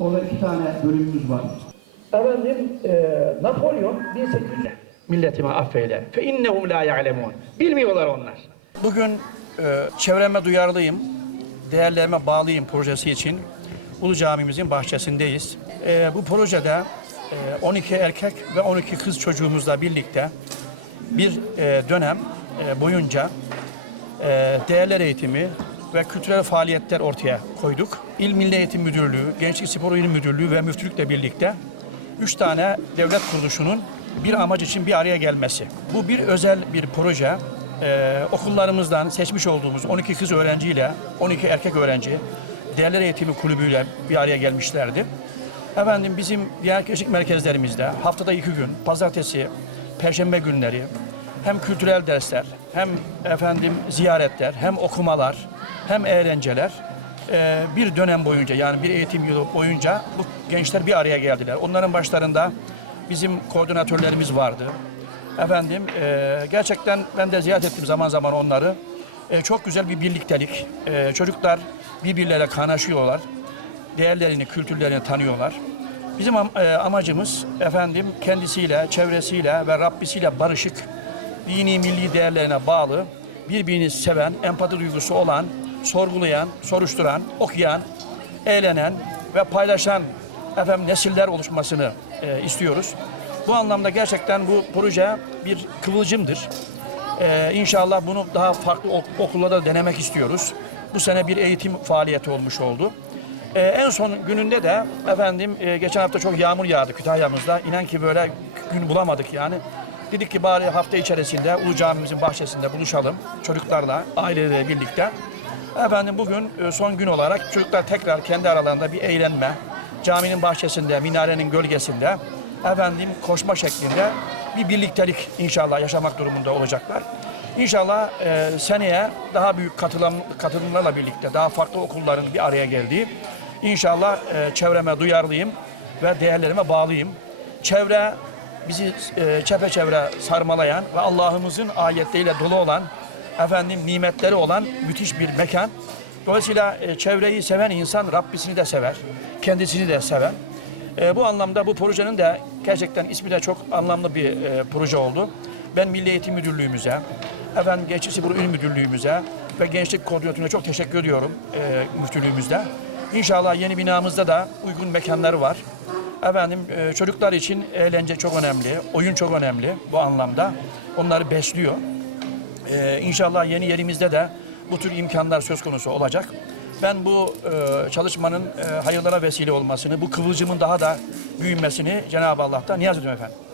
Orada iki tane bölümümüz var. Efendim e, Napolyon 1800 milletime affeyle. Fe innehum la ya'lemun. Bilmiyorlar onlar. Bugün e, çevreme duyarlıyım, değerlerime bağlıyım projesi için Ulu Camimizin bahçesindeyiz. E, bu projede e, 12 erkek ve 12 kız çocuğumuzla birlikte bir e, dönem e, boyunca e, değerler eğitimi ve kültürel faaliyetler ortaya koyduk. İl Milli Eğitim Müdürlüğü, Gençlik Spor İl Müdürlüğü ve müftülükle birlikte üç tane devlet kuruluşunun bir amaç için bir araya gelmesi. Bu bir özel bir proje. E, okullarımızdan seçmiş olduğumuz 12 kız öğrenciyle 12 erkek öğrenci değerler eğitimi kulübüyle bir araya gelmişlerdi. Efendim bizim diğer gençlik merkezlerimizde haftada iki gün, pazartesi, perşembe günleri hem kültürel dersler, hem efendim ziyaretler, hem okumalar, hem eğlenceler e, bir dönem boyunca yani bir eğitim yılı boyunca bu gençler bir araya geldiler. Onların başlarında bizim koordinatörlerimiz vardı. Efendim e, gerçekten ben de ziyaret ettim zaman zaman onları. E, çok güzel bir birliktelik. Çocuklar birbirleriyle kaynaşıyorlar değerlerini, kültürlerini tanıyorlar. Bizim am- amacımız efendim kendisiyle, çevresiyle ve Rabbisiyle barışık, dini milli değerlerine bağlı, birbirini seven, empati duygusu olan, sorgulayan, soruşturan, okuyan, eğlenen ve paylaşan efendim nesiller oluşmasını e, istiyoruz. Bu anlamda gerçekten bu proje bir kıvılcımdır. Ee, inşallah bunu daha farklı ok- okullarda denemek istiyoruz. Bu sene bir eğitim faaliyeti olmuş oldu. Ee, en son gününde de efendim e, geçen hafta çok yağmur yağdı Kütahya'mızda. İnan ki böyle gün bulamadık yani. Dedik ki bari hafta içerisinde Ulu Camimizin bahçesinde buluşalım çocuklarla, aileyle birlikte. Efendim bugün e, son gün olarak çocuklar tekrar kendi aralarında bir eğlenme, caminin bahçesinde, minarenin gölgesinde efendim koşma şeklinde bir birliktelik inşallah yaşamak durumunda olacaklar. İnşallah e, seneye daha büyük katılan, katılımlarla birlikte daha farklı okulların bir araya geldiği inşallah e, çevreme duyarlıyım ve değerlerime bağlıyım. Çevre bizi e, çepeçevre sarmalayan ve Allah'ımızın ayetleriyle dolu olan efendim nimetleri olan müthiş bir mekan. Dolayısıyla e, çevreyi seven insan Rabbisini de sever, kendisini de sever. E, bu anlamda bu projenin de gerçekten ismi de çok anlamlı bir e, proje oldu. Ben Milli Eğitim Müdürlüğümüze, efendim Gençlik Spor İl Müdürlüğümüze ve Gençlik Koordinatörü'ne çok teşekkür ediyorum e, müftülüğümüzde. İnşallah yeni binamızda da uygun mekanları var. Efendim e, çocuklar için eğlence çok önemli, oyun çok önemli bu anlamda. Onları besliyor. Ee, inşallah yeni yerimizde de bu tür imkanlar söz konusu olacak. Ben bu e, çalışmanın e, hayırlara vesile olmasını, bu kıvılcımın daha da büyümesini Cenab-ı Allah'tan niyaz ediyorum efendim.